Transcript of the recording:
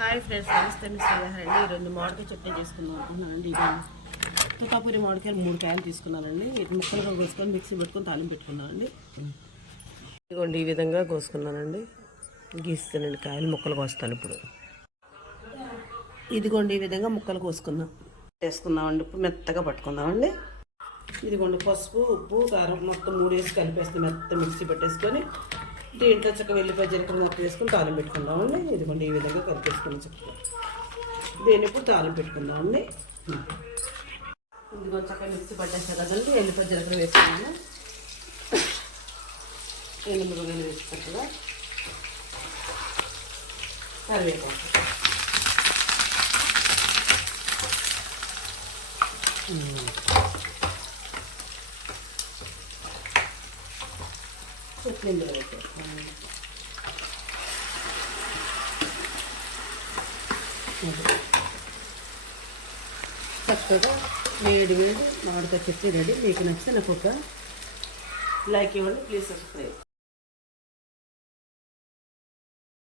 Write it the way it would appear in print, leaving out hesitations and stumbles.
Hi friends, నమస్తే. Miss అండి. ఈరోజు మామిడికాయ చట్నీ చేసుకుందాం అనుకున్నానండి. ఇది తోతాపూరి మామిడికాయలు 3 కాయలు తీసుకున్నానండి. ఇది ముక్కలుగా కోసుకొని మిక్సీ పెట్టుకొని తాలింపు పెట్టుకున్నానండి. ఇదిగోండి ఈ విధంగా కోసుకున్నానండి. గీస్తానండి, కాయలు ముక్కలు కోస్తాను ఇప్పుడు. ఇదిగోండి ఈ విధంగా ముక్కలు కోసుకుందాం వేసుకుందామండి. ఇప్పుడు మెత్తగా పట్టుకుందామండి. ఇదిగోండి పసుపు, ఉప్పు, కారం మొత్తం 3 వేసి కలిపేస్తే మెత్త మిక్సీ పెట్టేసుకొని దీంట్లో చక్కగా వెల్లిపాయ జీలకర్ర మొత్తం వేసుకొని తాలింపు పెట్టుకుందామండి. ఇదిగోండి ఈ విధంగా కలిపేసుకుని చక్కగా దీన్ని ఇప్పుడు తాలింపు పెట్టుకుందామండి. ఇదిగో చక్కగా మిక్సీ పట్టేస్తా కదండి. వెల్లిపాయ జీలకర్ర వేసుకున్నాను. ఎనిమిరగాయలు వేసి చక్కగా కరివేపాకు, కొత్తిమీర వేసేస్తాను. చక్కగా వేడి మామిడికాయ చట్నీ రెడీ. మీకు నచ్చితే నాకు ఒక లైక్ ఇవ్వండి, ప్లీజ్ సబ్స్క్రైబ్.